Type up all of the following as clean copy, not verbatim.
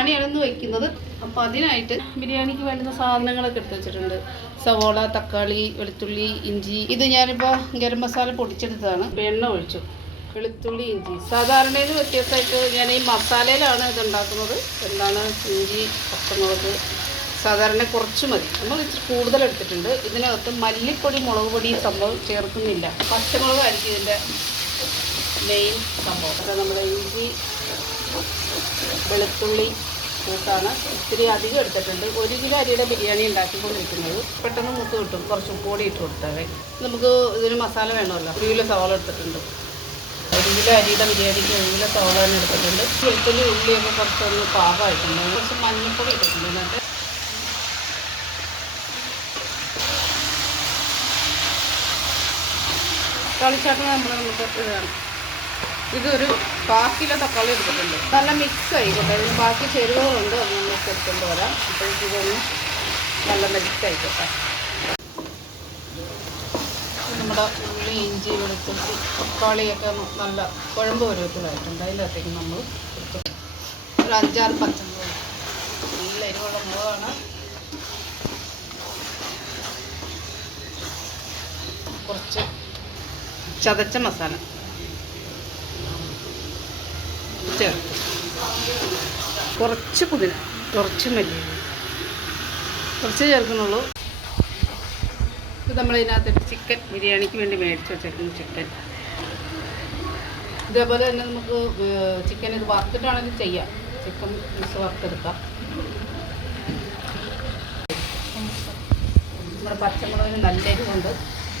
ബിരിയാണിയാണ് ഇന്ന് വയ്ക്കുന്നത്. അപ്പോൾ അതിനായിട്ട് ബിരിയാണിക്ക് വേണ്ടുന്ന സാധനങ്ങളൊക്കെ എടുത്ത് വെച്ചിട്ടുണ്ട്. സവോള, തക്കാളി, വെളുത്തുള്ളി, ഇഞ്ചി. ഇത് ഞാനിപ്പോൾ ഗരം മസാല പൊടിച്ചെടുത്തതാണ്. എണ്ണ ഒഴിച്ചു. വെളുത്തുള്ളി, ഇഞ്ചി. സാധാരണയിൽ വ്യത്യാസമായിട്ട് ഞാൻ ഈ മസാലയിലാണ് ഇത് ഉണ്ടാക്കുന്നത്. എന്താണ്, ഇഞ്ചി, പച്ചമുളക് സാധാരണ കുറച്ച് മതി. നമ്മൾ ഇച്ചിരി കൂടുതൽ എടുത്തിട്ടുണ്ട്. ഇതിനകത്ത് മല്ലിപ്പൊടി, മുളക് പൊടി സംഭവം ചേർക്കുന്നില്ല. പച്ചമുളകായിരിക്കും ഇതിൻ്റെ മെയിൻ സംഭവം. അപ്പോൾ നമ്മുടെ ഇഞ്ചി, വെളുത്തുള്ളി കൂട്ടാണ്. ഇത്തിരി അധികം എടുത്തിട്ടുണ്ട്. 1 കിലോ അരിയുടെ ബിരിയാണി ഉണ്ടാക്കിക്കൊണ്ടിരിക്കുന്നത്. പെട്ടെന്ന് മൂത്ത് കിട്ടും. കുറച്ച് പൊടി ഇട്ട് കൊടുത്താൽ നമുക്ക് ഇതിന് മസാല വേണമല്ലോ. 1 കിലോ സവാള എടുത്തിട്ടുണ്ട്. 1 കിലോ അരിയുടെ ബിരിയാണിക്ക് 1 കിലോ സവാള തന്നെ എടുത്തിട്ടുണ്ട്. വെളുത്തുള്ളി, ഉള്ളിയൊക്കെ കുറച്ചൊന്ന് പാകമായിട്ടുണ്ട്. കുറച്ച് മഞ്ഞൾപ്പൊടി ഇട്ടിട്ടുണ്ട്. എന്നിട്ട് തക്കാളിച്ചാട്ടം നമുക്ക് ഇതാണ്. ഇതൊരു 1/4 കിലോ തക്കാളി എടുത്തിട്ടുണ്ട്. നല്ല മിക്സ് ആയിക്കോട്ടെ. അതിന് ബാക്കി ചേരുവകളുണ്ട്. അത് നമുക്ക് എടുത്തുകൊണ്ട് വരാം. അപ്പോഴേക്കും ഇതൊന്ന് നല്ല മിക്സ് ആയിക്കോട്ടെ. നമ്മുടെ ഉള്ളി, ഇഞ്ചി, വെളുത്തുള്ളി, തക്കാളിയൊക്കെ നല്ല കുഴമ്പ് പരുവത്തിലായിട്ടുണ്ട്. അതിനകത്തേക്ക് നമ്മൾ ഒരു 5-6 പച്ചമുളക്. നല്ല എരിവുള്ള മുളകാണ്. കുറച്ച് ചതച്ച മസാല ചേർത്ത്, കുറച്ച് പുതിന, കുറച്ച് മല്ലി, കുറച്ച് ചേർക്കുന്നുള്ളൂ. ഇത് നമ്മളിതിനകത്ത് ചിക്കൻ ബിരിയാണിക്ക് വേണ്ടി മേടിച്ച് വെച്ചേക്കുന്ന ചിക്കൻ. ഇതേപോലെ തന്നെ നമുക്ക് ചിക്കൻ ഇത് വറുത്തിട്ടാണെങ്കിലും ചെയ്യാം. ചിക്കൻ പീസ് വറുത്തെടുക്കാം. നമ്മുടെ പച്ചമുളകിന് നല്ല എരിവുണ്ട്.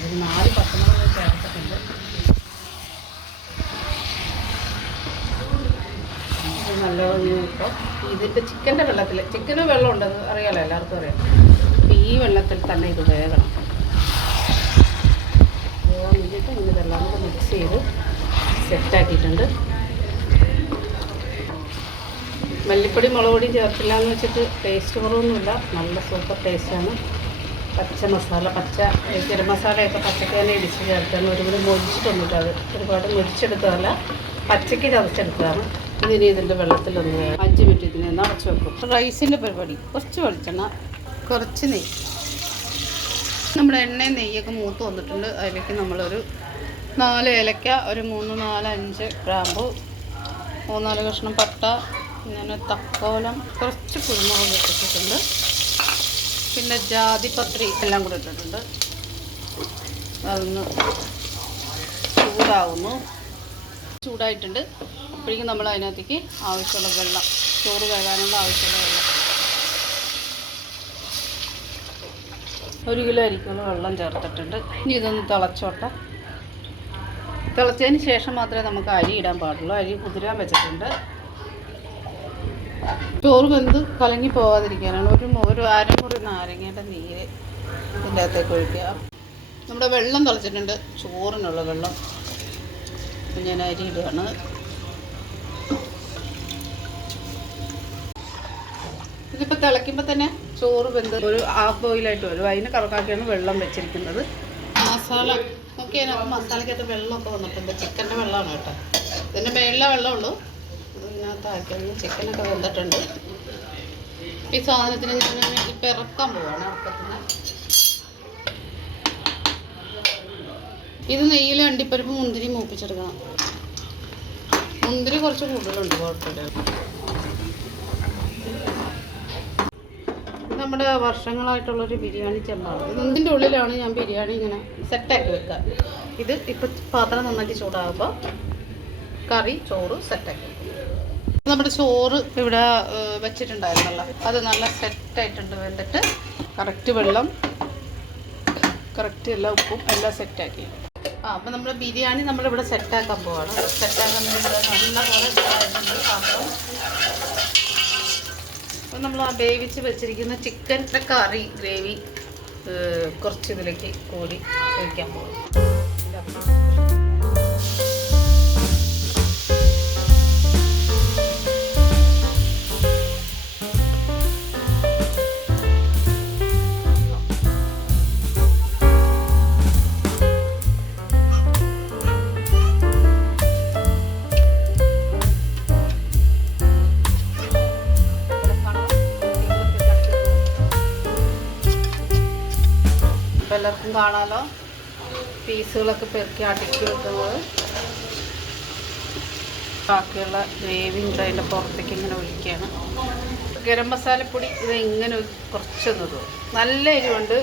ഒരു 4 പച്ചമുളക് ചേർത്തിട്ടുണ്ട്. നല്ലതൊന്ന് ഇപ്പോൾ ഇതിൻ്റെ ചിക്കൻ്റെ വെള്ളത്തിൽ, ചിക്കന് വെള്ളമുണ്ടെന്ന് അറിയാമല്ലോ, എല്ലാവർക്കും അറിയാം. അപ്പോൾ ഈ വെള്ളത്തിൽ തന്നെ ഇത് വേകണം. വേഗം വേണ്ടിയിട്ട് ഇതെല്ലാം കൂടെ മിക്സ് ചെയ്ത് സെറ്റാക്കിയിട്ടുണ്ട്. മല്ലിപ്പൊടി, മുളക് പൊടി ചേർത്തില്ല എന്ന് വെച്ചിട്ട് ടേസ്റ്റ് കുറവൊന്നുമില്ല. നല്ല സൂപ്പർ ടേസ്റ്റാണ്. പച്ച മസാല, ഗരം മസാലയൊക്കെ പച്ചക്ക് തന്നെ ഇടിച്ച് ചേർത്താണ്. ഒരുപാട് മൊരിച്ചിട്ടൊന്നുമില്ല. അത് ഒരുപാട് മൊരിച്ചെടുത്തതല്ല, പച്ചയ്ക്ക് ചതച്ചെടുത്തതാണ്. ഇതിന് ഇതിൻ്റെ വെള്ളത്തിലൊന്ന് 5 മിനിറ്റ് ഇതിനെ നിറച്ച് വെക്കും. റൈസിൻ്റെ പരിപാടി. കുറച്ച് വെളിച്ചെണ്ണ, കുറച്ച് നെയ്യ്. നമ്മുടെ എണ്ണയും നെയ്യൊക്കെ മൂത്ത് വന്നിട്ടുണ്ട്. അതിലേക്ക് നമ്മളൊരു 4 ഏലക്ക, ഒരു 3, 4, 5 ഗ്രാമ്പു, 3-4 കഷ്ണം പട്ട, പിന്നെ തക്കോലം, കുറച്ച് കുരുമുളക് ഇട്ടിട്ടുണ്ട്. പിന്നെ ജാതിപത്രി എല്ലാം കൂടെ ഇട്ടിട്ടുണ്ട്. അതൊന്ന് ചൂടായിട്ടുണ്ട്. അപ്പോഴേക്കും നമ്മൾ അതിനകത്തേക്ക് ആവശ്യമുള്ള വെള്ളം, ചോറ് വേകാനുള്ള ആവശ്യമുള്ള വെള്ളം, 1 കിലോ അരിക്കുള്ള വെള്ളം ചേർത്തിട്ടുണ്ട്. ഇനി ഇതൊന്ന് തിളച്ചോട്ടെ. തിളച്ചതിന് ശേഷം മാത്രമേ നമുക്ക് അരി ഇടാൻ പാടുള്ളൂ. അരി കുതിരാൻ വെച്ചിട്ടുണ്ട്. ചോറ് വെന്ത് കലങ്ങി പോകാതിരിക്കാനാണ് ഒരു അരമുറി നാരങ്ങയുടെ നീര് ഇതിൻ്റെ അകത്തേക്ക് ഒഴിക്കുക. നമ്മുടെ വെള്ളം തിളച്ചിട്ടുണ്ട്, ചോറിനുള്ള വെള്ളം. ഞാൻ അരി ഇടുകയാണ്. ഇതിപ്പോൾ തിളയ്ക്കുമ്പോൾ തന്നെ ചോറ് വെന്ത് ഒരു ഹാഫ് ബോയിലായിട്ട് വരും. അതിന് കറക്കാക്കിയാണ് വെള്ളം വെച്ചിരിക്കുന്നത്. മസാല ഒക്കെ അതിനകത്ത് മസാലയ്ക്കകത്ത് വെള്ളമൊക്കെ വന്നിട്ടുണ്ട്. ചിക്കൻ്റെ വെള്ളമാണ് കേട്ടോ. ഇതിൻ്റെ മേളിലെ വെള്ളമുള്ളൂ. ഇതിനകത്ത് ആക്കിയത് ചിക്കനൊക്കെ വെന്തിട്ടുണ്ട്. ഈ സാധനത്തിന് ഞാൻ ഇപ്പം ഇറക്കാൻ പോവാണ്. ഇറക്കത്തിന് ഇത് നെയ്യിൽ അണ്ടിപ്പരിപ്പ്, മുന്തിരി മൂപ്പിച്ചെടുക്കണം. മുന്തിരി കുറച്ച് കൂടുതലുണ്ട്, കുഴപ്പമില്ല. നമ്മുടെ വർഷങ്ങളായിട്ടുള്ളൊരു ബിരിയാണി ചെമ്പാണ്. ഇതിൻ്റെ ഉള്ളിലാണ് ഞാൻ ബിരിയാണി ഇങ്ങനെ സെറ്റാക്കി വെക്കുക. ഇത് ഇപ്പം പാത്രം നന്നാക്കി ചൂടാകുമ്പോൾ കറി, ചോറ് സെറ്റാക്കി. നമ്മുടെ ചോറ് ഇവിടെ വെച്ചിട്ടുണ്ടായിരുന്നല്ലോ, അത് നല്ല സെറ്റായിട്ടുണ്ട്. വെന്തിട്ട് കറക്റ്റ് വെള്ളം, കറക്റ്റ് എല്ലാ ഉപ്പും എല്ലാം സെറ്റാക്കി. അപ്പം നമ്മുടെ ബിരിയാണി നമ്മളിവിടെ സെറ്റാക്കാൻ പോവാണ്. സെറ്റാക്കാൻ വേണ്ടി നല്ല പോലെ പാത്രം. അപ്പം നമ്മൾ ആ വേവിച്ച് വെച്ചിരിക്കുന്ന ചിക്കൻ്റെ കറി ഗ്രേവി കുറച്ച് ഇതിലേക്ക് കൂടി ഒഴിക്കാൻ പോകും. എല്ലാവർക്കും കാണാമല്ലോ. പീസുകളൊക്കെ പെറുക്കി അടുക്കി വെക്കുന്നത്. ബാക്കിയുള്ള ഗ്രേവി കൂടെ അതിൻ്റെ പുറത്തേക്ക് ഇങ്ങനെ ഒഴിക്കുകയാണ്. ഗരം മസാലപ്പൊടി ഇത് ഇങ്ങനെ കുറച്ചൊന്ന് ഇടും. നല്ല എരിവുണ്ട്.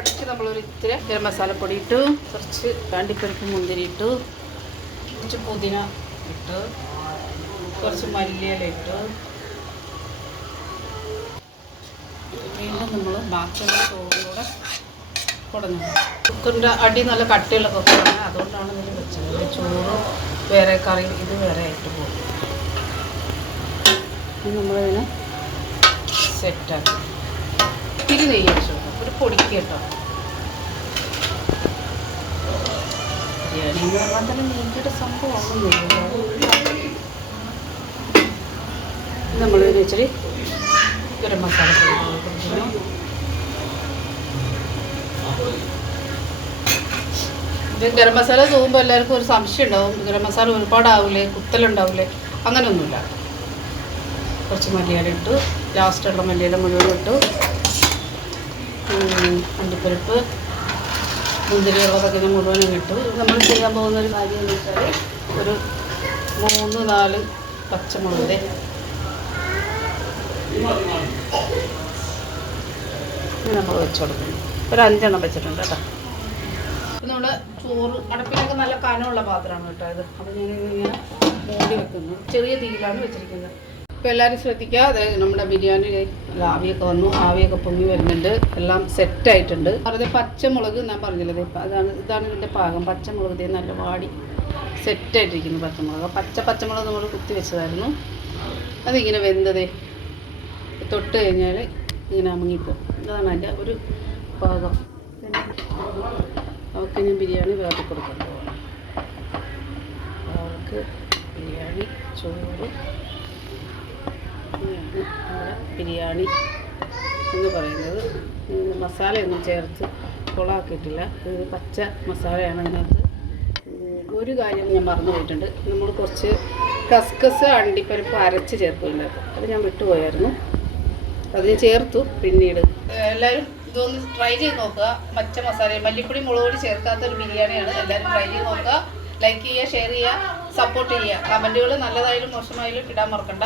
ഇടയ്ക്ക് നമ്മളൊരു ഇത്തിരി ഗരം മസാലപ്പൊടി ഇട്ടു, കുറച്ച് അണ്ടിപ്പരിപ്പ് മുന്തിരി ഇട്ടു, കുറച്ച് പുതിന ഇട്ടു, കുറച്ച് മല്ലിയില ഇട്ടു. വീണ്ടും നമ്മൾ ബാക്കിയുള്ള ചോറും കൂടെ കുടഞ്ഞു. കുക്കറിൻ്റെ അടി നല്ല കട്ടിയുള്ള കുക്കറാണ്, അതുകൊണ്ടാണ് ഇതിൽ വെച്ചത്. ചോറ് വേറെ, കറി ഇത് വേറെ ആയിട്ട് പോകും. നമ്മളിതിനെ സെറ്റാക്കി ഇത്തിരി നെയ്യ് വെച്ചു ഒരു പൊടിക്ക് കേട്ടോ. ബിരിയാണി എന്ന് പറഞ്ഞാൽ തന്നെ നെയ്യുടെ സംഭവമാകുന്നില്ല. നമ്മളിതിന് വെച്ചിട്ട് ഗരം മസാല ഇത് ഗരം മസാല തൂകുമ്പോൾ എല്ലാവർക്കും ഒരു സംശയം ഉണ്ടാവും, ഗരം മസാല ഒരുപാടാവില്ലേ, കുത്തലുണ്ടാവില്ലേ? അങ്ങനെയൊന്നുമില്ല. കുറച്ച് മല്ലിയില ഇട്ടു, ലാസ്റ്റുള്ള മല്ലിയില മുഴുവൻ ഇട്ടു. അണ്ടിപ്പരിപ്പ് മുന്തിരിയുള്ളതൊക്കെ ഞാൻ മുഴുവനും ഇട്ടു. നമ്മൾ ചെയ്യാൻ പോകുന്നൊരു കാര്യം എന്ന് വെച്ചാൽ ഒരു 3-4 പച്ചമുളക് നമ്മൾ വെച്ച് കൊടുക്കുന്നു. ഒരു 5 എണ്ണം വെച്ചിട്ടുണ്ട് കേട്ടോ. നമ്മൾ ചോറ് അടുപ്പിലൊക്കെ നല്ല കനമുള്ള പാത്രമാണ് കേട്ടോ ഇത്. അപ്പോൾ ഞാൻ ഇങ്ങനെ മൂടി വെക്കുന്നു. ചെറിയ തീയിലാണ് വെച്ചിരിക്കുന്നത്. ഇപ്പോൾ എല്ലാവരും ശ്രദ്ധിക്കുക, അതായത് നമ്മുടെ ബിരിയാണി ആവിയൊക്കെ വന്നു, ആവിയൊക്കെ പൊങ്ങി വരുന്നുണ്ട്, എല്ലാം സെറ്റായിട്ടുണ്ട്. വെറുതെ പച്ചമുളക് ഞാൻ പറഞ്ഞില്ലേ, ഇതാണ് ഇതിൻ്റെ പാകം. പച്ചമുളക് നല്ല വാടി സെറ്റായിട്ടിരിക്കുന്നു. പച്ചമുളക് നമ്മൾ കുത്തി വെച്ചതായിരുന്നു. അതിങ്ങനെ വെന്തതേ തൊട്ട് കഴിഞ്ഞാൽ ഇങ്ങനെ അമുങ്ങിപ്പോകും. അതാണ് അതിൻ്റെ ഒരു പാകം. അവർക്ക് ഞാൻ ബിരിയാണി വേറെ കൊടുക്കാൻ പോവാണ്. അവർക്ക് ബിരിയാണി ചോറ് ബിരിയാണി എന്ന് പറയുന്നത്. മസാലയൊന്നും ചേർത്ത് കൊളാക്കിയിട്ടില്ല. ഇത് പച്ച മസാലയാണ്. അതിനകത്ത് ഒരു കാര്യം ഞാൻ മറന്നു പോയിട്ടുണ്ട്. നമ്മൾ കുറച്ച് കസ്കസ് അണ്ടിപ്പരിപ്പ് അരച്ച് ചേർക്കില്ല, അത് ഞാൻ വിട്ടുപോയായിരുന്നു. അത് ഞാൻ ചേർത്തു പിന്നീട്. എല്ലാവരും ഇതൊന്ന് ട്രൈ ചെയ്ത് നോക്കുക. പച്ച മസാല മല്ലിപ്പൊടി മുളക് പൊടി ചേർക്കാത്തൊരു ബിരിയാണിയാണ്. എല്ലാവരും ട്രൈ ചെയ്ത് നോക്കുക. ലൈക്ക് ചെയ്യുക, ഷെയർ ചെയ്യുക, സപ്പോർട്ട് ചെയ്യുക. കമൻറ്റുകൾ നല്ലതായാലും മോശമായാലും ഇടാൻ മറക്കണ്ട.